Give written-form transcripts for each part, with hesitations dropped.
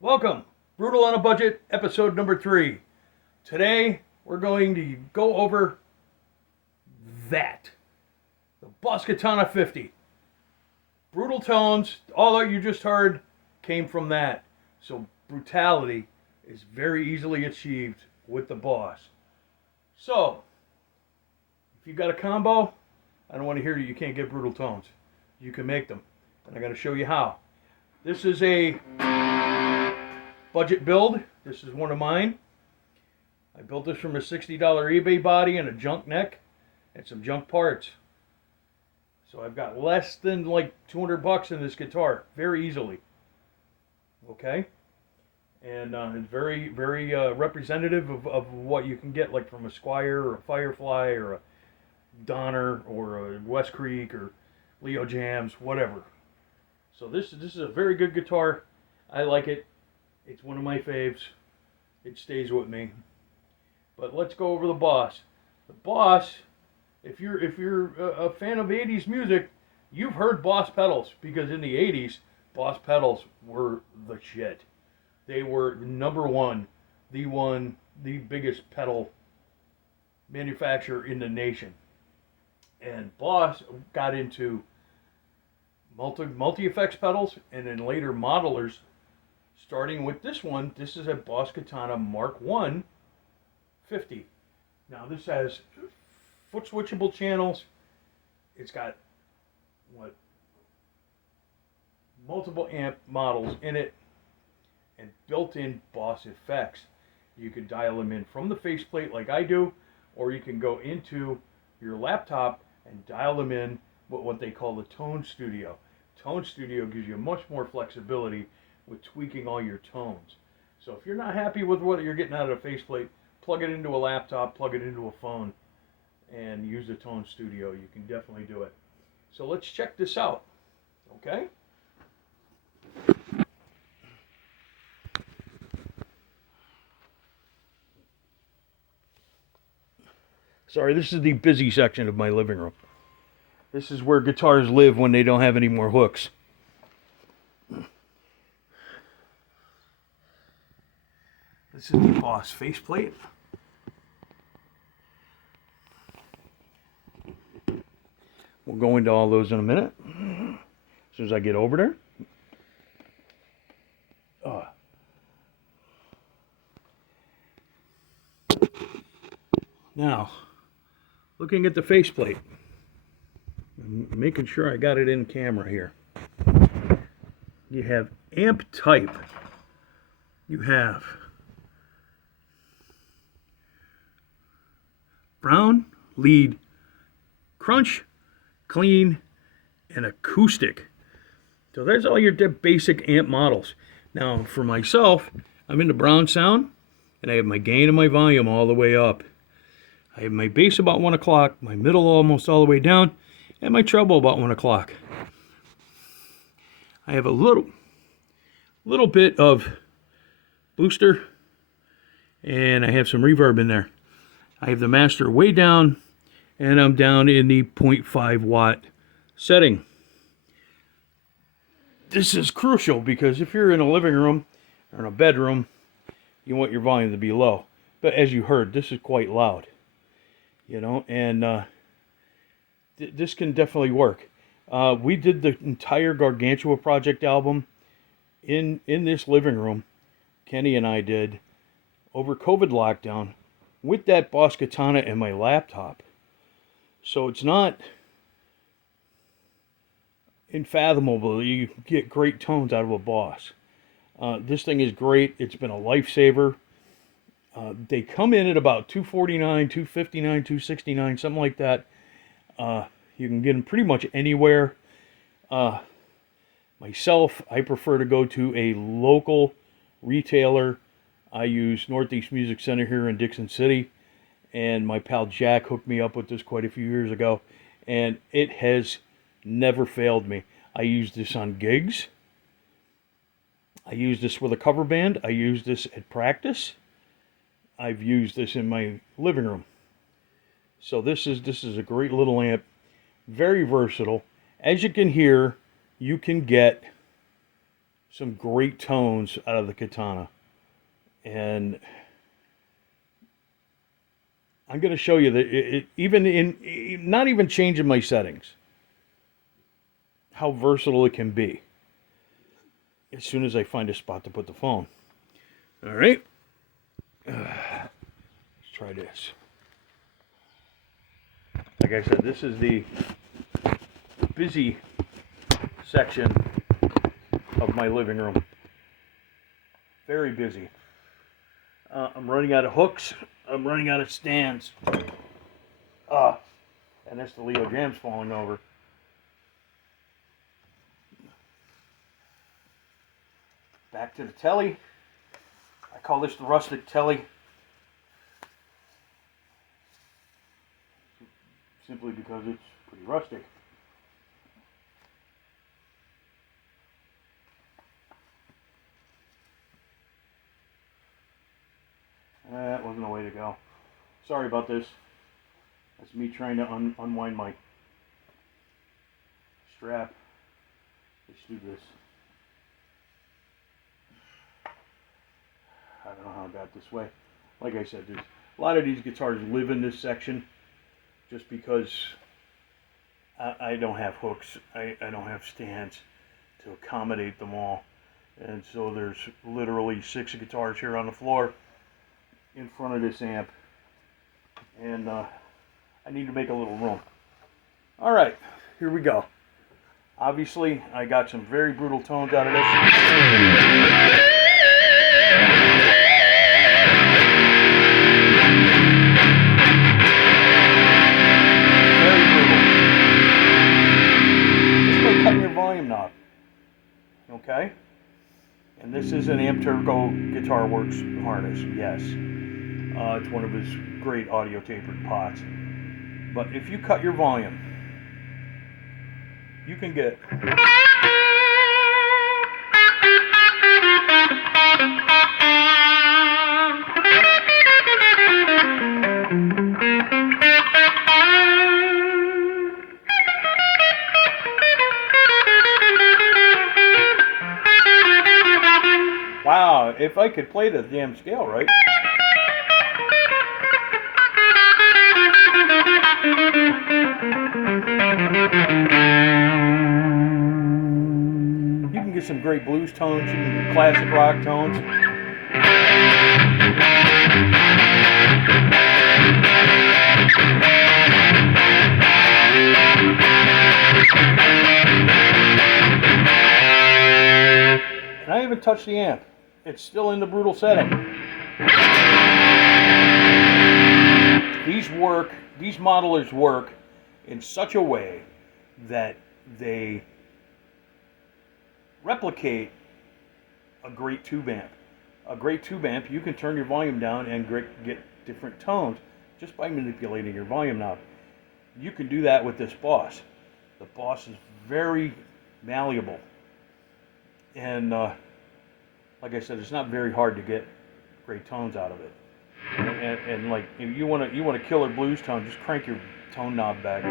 Welcome, Brutal on a Budget, episode number 3. Today, we're going to go over that. The BOAB Katana 50. Brutal tones, all that you just heard came from that. So brutality is very easily achieved with the BOAB. So, if you've got a combo, I don't want to hear you can't get brutal tones. You can make them, and I'm going to show you how. This is a budget build. This is one of mine. I built this from a $60 eBay body and a junk neck and some junk parts. So I've got less than like $200 in this guitar, very easily. Okay? And it's very, very representative of what you can get, like from a Squire or a Firefly or a Donner or a West Creek or Leo Jams, whatever. So this is a very good guitar. I like it. It's one of my faves. It stays with me. But let's go over the BOAB. The BOAB, if you're a fan of 80s music, you've heard BOAB pedals, because in the 80s, BOAB pedals were the shit. They were number one, the biggest pedal manufacturer in the nation. And BOAB got into multi-effects pedals, and then later modelers. Starting with this one, this is a BOAB Katana Mark I 50. Now this has foot switchable channels. It's got multiple amp models in it, and built-in BOAB effects. You can dial them in from the faceplate like I do, or you can go into your laptop and dial them in with what they call the Tone Studio. Tone Studio gives you much more flexibility with tweaking all your tones. So if you're not happy with what you're getting out of the faceplate, plug it into a laptop, plug it into a phone, and use the Tone Studio. You can definitely do it. So let's check this out, okay? Sorry, this is the busy section of my living room. This is where guitars live when they don't have any more hooks. This is the BOAB faceplate. We'll go into all those in a minute, as soon as I get over there. Now, looking at the faceplate, I'm making sure I got it in camera here. You have amp type. You have brown, lead, crunch, clean, and acoustic. So there's all your basic amp models. Now for myself, I'm into brown sound, and I have my gain and my volume all the way up. I have my bass about 1 o'clock, my middle almost all the way down, and my treble about 1 o'clock. I have a little bit of booster, and I have some reverb in there. I have the master way down, and I'm down in the 0.5 watt setting. This is crucial, because if you're in a living room or in a bedroom, you want your volume to be low. But as you heard, this is quite loud, you know, and this can definitely work. We did the entire Gargantua Project album in this living room. Kenny and I did over COVID lockdown with that BOAB Katana and my laptop. So it's not unfathomable. You get great tones out of a BOAB. This thing is great. It's been a lifesaver. They come in at about $249, $259, $269, something like that. You can get them pretty much anywhere. Myself, I prefer to go to a local retailer. I use Northeast Music Center here in Dixon City, and my pal Jack hooked me up with this quite a few years ago, and it has never failed me. I use this on gigs. I use this with a cover band. I use this at practice. I've used this in my living room. So this is a great little amp, very versatile. As you can hear, you can get some great tones out of the Katana. And I'm going to show you that even in not even changing my settings, how versatile it can be. As soon as I find a spot to put the phone. All right. Let's try this. Like I said, this is the busy section of my living room. Very busy. I'm running out of hooks. I'm running out of stands. And this the Leo Jam's falling over. Back to the telly. I call this the rustic telly. Simply because it's pretty rustic. That wasn't the way to go. Sorry about this. That's me trying to unwind my strap. Let's do this. I don't know how I got this way. Like I said, there's a lot of these guitars live in this section just because I don't have hooks. I don't have stands to accommodate them all. And so there's literally 6 guitars here on the floor in front of this amp. And I need to make a little room. Alright, here we go. Obviously, I got some very brutal tones out of this. Knob. Okay? And this is an Amp Turco Guitar Works harness, yes. It's one of his great audio tapered pots. But if you cut your volume, you can get wow, if I could play the damn scale right. You can get some great blues tones, you can get classic rock tones. And I haven't touched the amp. It's still in the brutal setting. These modelers work in such a way that they replicate a great tube amp. A great tube amp, you can turn your volume down and get different tones just by manipulating your volume knob. You can do that with this Boss. The Boss is very malleable. And like I said, it's not very hard to get great tones out of it. And like if you want a killer blues tone, just crank your tone knob back.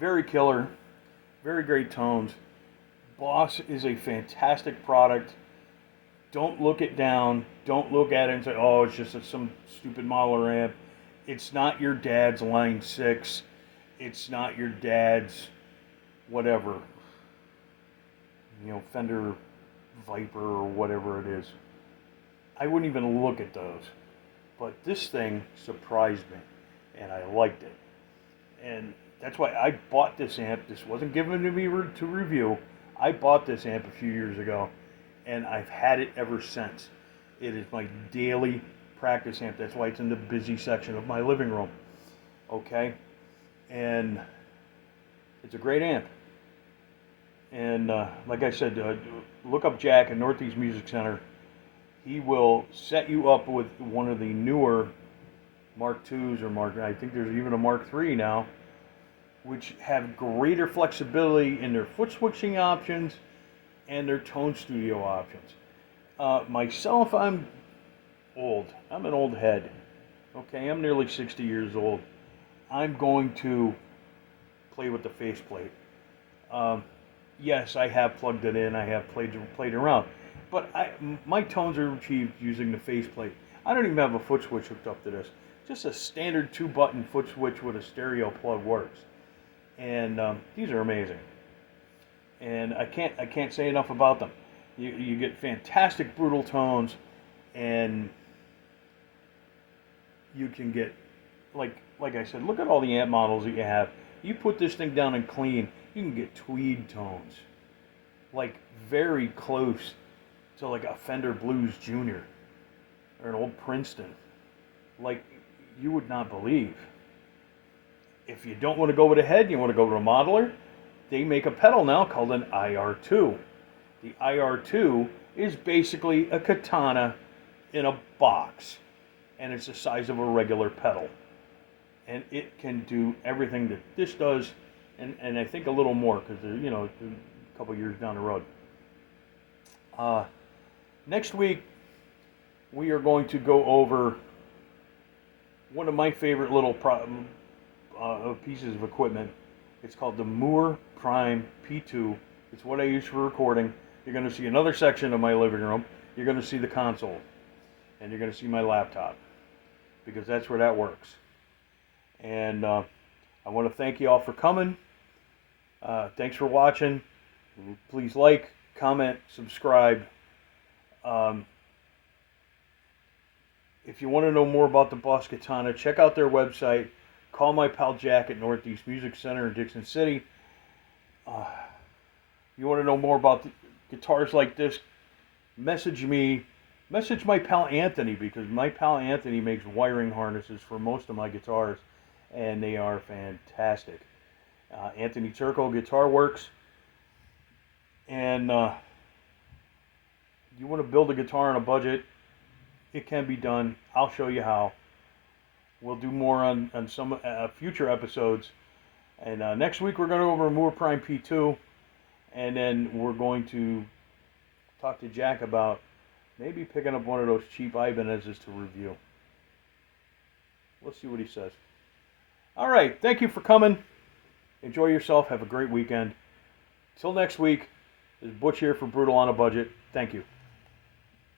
Very killer, very great tones. Boss is a fantastic product. Don't look it down. Don't look at it and say, oh, it's just some stupid modeler amp. It's not your dad's Line 6. It's not your dad's whatever, Fender Viper or whatever it is. I wouldn't even look at those. But this thing surprised me, and I liked it. And that's why I bought this amp. This wasn't given to me to review. I bought this amp a few years ago, and I've had it ever since. It is my daily practice amp. That's why it's in the busy section of my living room. Okay? And it's a great amp. And like I said, look up Jack at Northeast Music Center. He will set you up with one of the newer Mark IIs or I think there's even a Mark III now, which have greater flexibility in their foot switching options and their tone studio options. Myself, I'm old. I'm an old head. Okay, I'm nearly 60 years old. I'm going to play with the faceplate. Yes, I have plugged it in. I have played around. But my tones are achieved using the faceplate. I don't even have a foot switch hooked up to this. Just a standard 2-button foot switch with a stereo plug works. And these are amazing. And I can't say enough about them. You get fantastic brutal tones, and you can get, like I said, look at all the amp models that you have. You put this thing down and clean, you can get tweed tones, like very close to like a Fender Blues Junior or an old Princeton, like you would not believe. If you don't want to go with a head, you want to go to a modeler, they make a pedal now called an IR2. The IR2 is basically a Katana in a box, and it's the size of a regular pedal. And it can do everything that this does, and I think a little more, because a couple years down the road. Next week, we are going to go over one of my favorite little pieces of equipment. It's called the Moore Prime P2. It's what I use for recording. You're going to see another section of my living room. You're going to see the console, and you're going to see my laptop, because that's where that works. And I want to thank you all for coming. Thanks for watching. Please like, comment, subscribe. If you want to know more about the Boss Katana, check out their website. Call my pal Jack at Northeast Music Center in Dixon City. You want to know more about guitars like this, message me. Message my pal Anthony, because my pal Anthony makes wiring harnesses for most of my guitars, and they are fantastic. Anthony Turco, Guitar Works. And you want to build a guitar on a budget, it can be done. I'll show you how. We'll do more on some future episodes. And next week we're going to go over a Moore Prime P2. And then we're going to talk to Jack about maybe picking up one of those cheap Ibanez's to review. We'll see what he says. All right. Thank you for coming. Enjoy yourself. Have a great weekend. Till next week, this is Butch here for Brutal on a Budget. Thank you.